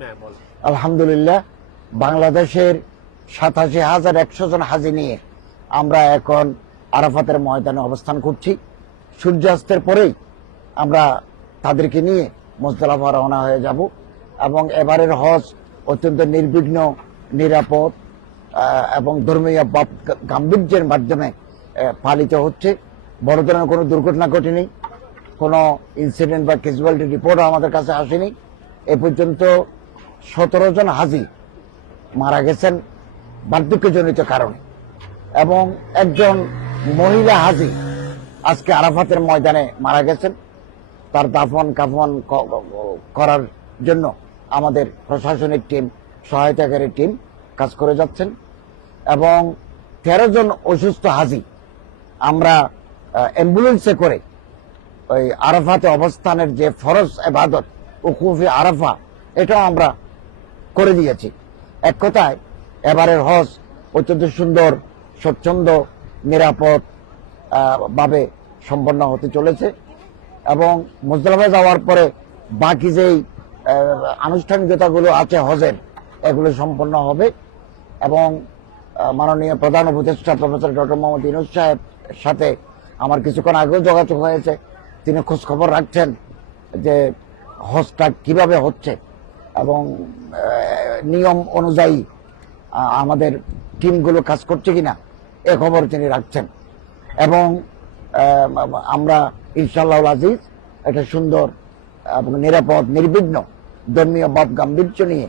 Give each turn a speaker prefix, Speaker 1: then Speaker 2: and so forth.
Speaker 1: হ্যাঁ
Speaker 2: আলহামদুলিল্লাহ, বাংলাদেশের সাতাশি হাজার একশো জন হাজি নিয়ে আমরা এখন আরাফাতের ময়দানে অবস্থান করছি। সূর্যাস্তের পরেই আমরা তাদেরকে নিয়ে মোজদালাফা রওনা হয়ে যাব এবং এবারের হজ অত্যন্ত নির্বিঘ্ন, নিরাপদ এবং ধর্মীয় গাম্ভীর্যের মাধ্যমে পালিত হচ্ছে। বড় ধরনের কোনো দুর্ঘটনা ঘটেনি, কোনো ইনসিডেন্ট বা ক্যাজুয়ালিটি রিপোর্টও আমাদের কাছে আসেনি। এ পর্যন্ত সতেরো জন হাজি মারা গেছেন বার্ধক্যজনিত কারণে। এবং একজন মহিলা হাজি আজকে আরাফাতের ময়দানে মারা গেছেন। তার দাফন, কাফন করার জন্য আমাদের প্রশাসনিক টিম, সহায়তাকারী টিম কাজ করে যাচ্ছেন। এবং তেরো জন অসুস্থ হাজি আমরা অ্যাম্বুলেন্সে করে ওই আরাফাতে অবস্থানের যে ফরজ এবাদত উকুফি আরাফা, এটাও আমরা করে দিয়েছি। এক কথায়, এবারের হজ অত্যন্ত সুন্দর, স্বচ্ছন্দ, নিরাপদ ভাবে সম্পন্ন হতে চলেছে এবং মুজদালাফায় যাওয়ার পরে বাকি যেই আনুষ্ঠানিকতাগুলো আছে হজের, এগুলো সম্পন্ন হবে এবং মাননীয় প্রধান উপদেষ্টা প্রফেসর ডক্টর মোহাম্মদ ইনুস সাহেব সাথে আমার কিছুক্ষণ আগেও যোগাযোগ হয়েছে। তিনি খোঁজ খবর রাখছেন যে হজটা কীভাবে হচ্ছে। এবং নিয়ম অনুযায়ী আমাদের টিমগুলো কাজ করছে কিনা, এ খবর তিনি রাখছেন। এবং আমরা ইনশাল্লাহ আজিজ, একটা সুন্দর এবং নিরাপদ, নির্বিঘ্ন, ধর্মীয় ভাব গাম্ভীর্য নিয়ে